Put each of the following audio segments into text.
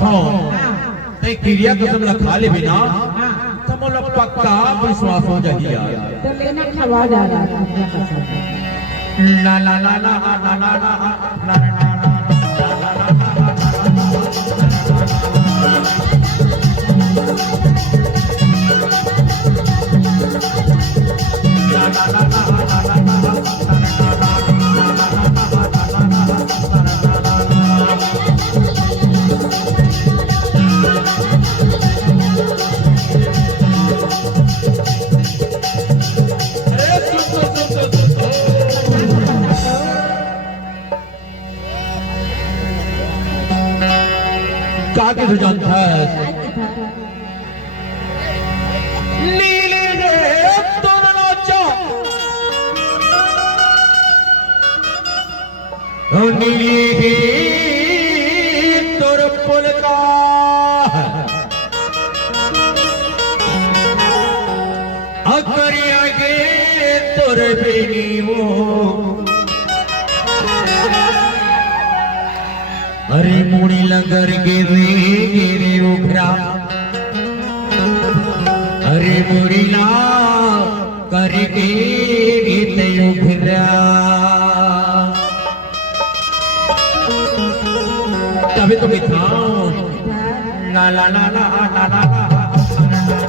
था ते क्रिया कसम खा ले बिना तो मोला पक्का विश्वास हो जाही यार। तो लेना खवा जा रहा ला ला ला ला ला ला ला ला काके से जानता है नीली रे तुम नाचो नीली ही तुर पुल का अकरिया के तुर बेनी वो अरे मुड़ी लंगर गिरे उखरा अरे मुड़ी ला करके गीते उखरा तभी तो बिठाओ ला ला ला ला ला ला ला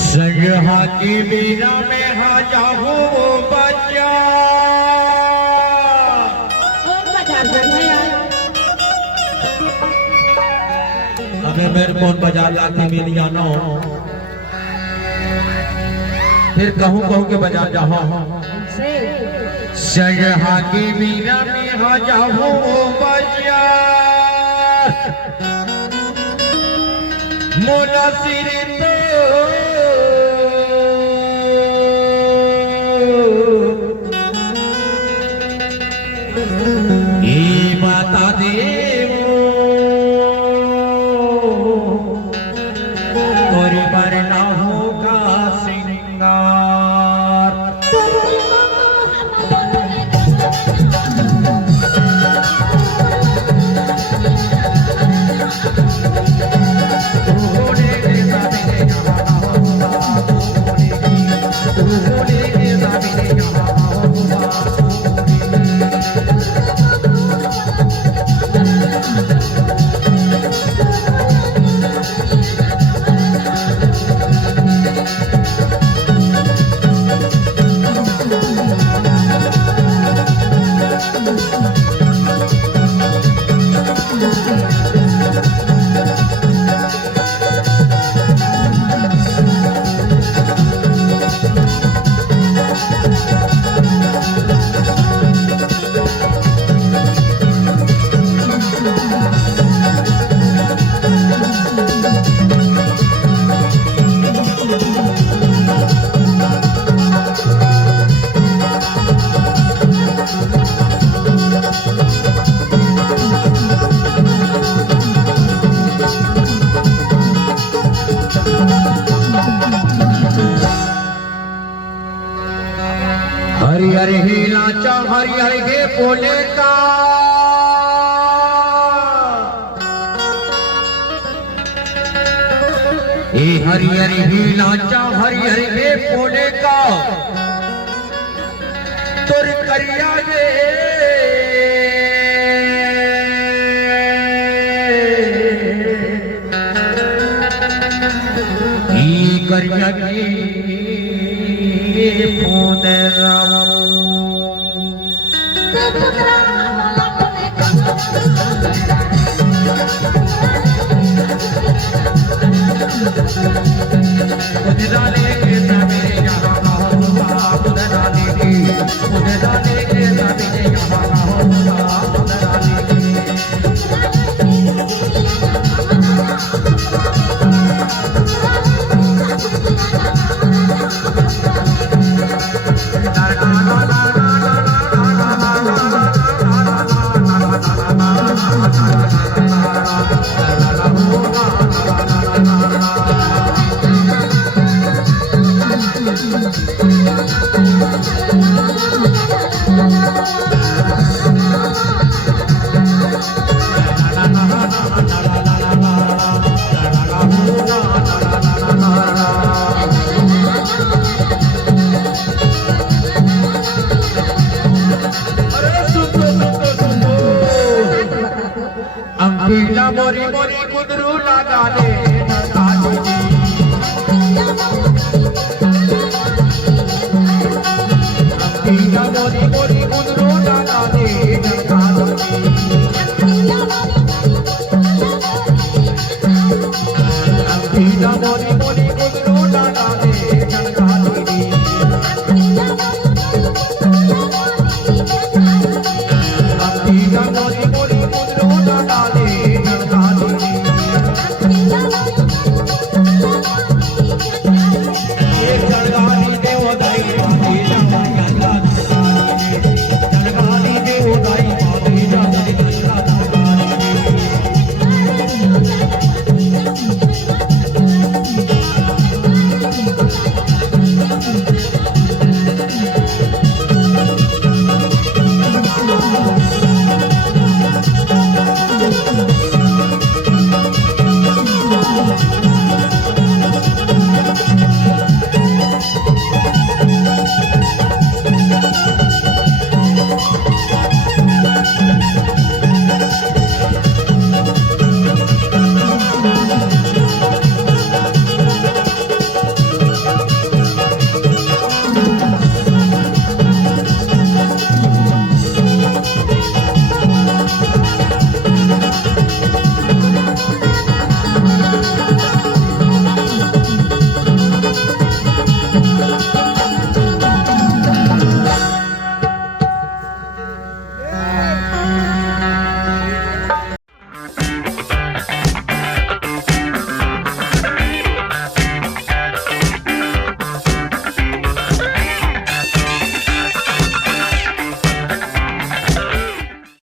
संजहा की बीना में हाजा हो बच्चा अबे मेरे कौन बाजार लाके मिल जाना फिर कहूँ के बाजार जाओ संजहा की बीना में हाजा हो बच्चा मोला सिर माता देवो तोरी पर ना होगा श्रृंगार हरि हरि हे लाचा हरि हरि हे बोले का ए हरि हरि हे लाचा हरि हरि हे बोले का तुर करिया गे ई करिया गे पुणे राम अंबिका मोरी मोरी कुदरू लगा ले अंबिका मोरी मोरी कुदरू लगा ले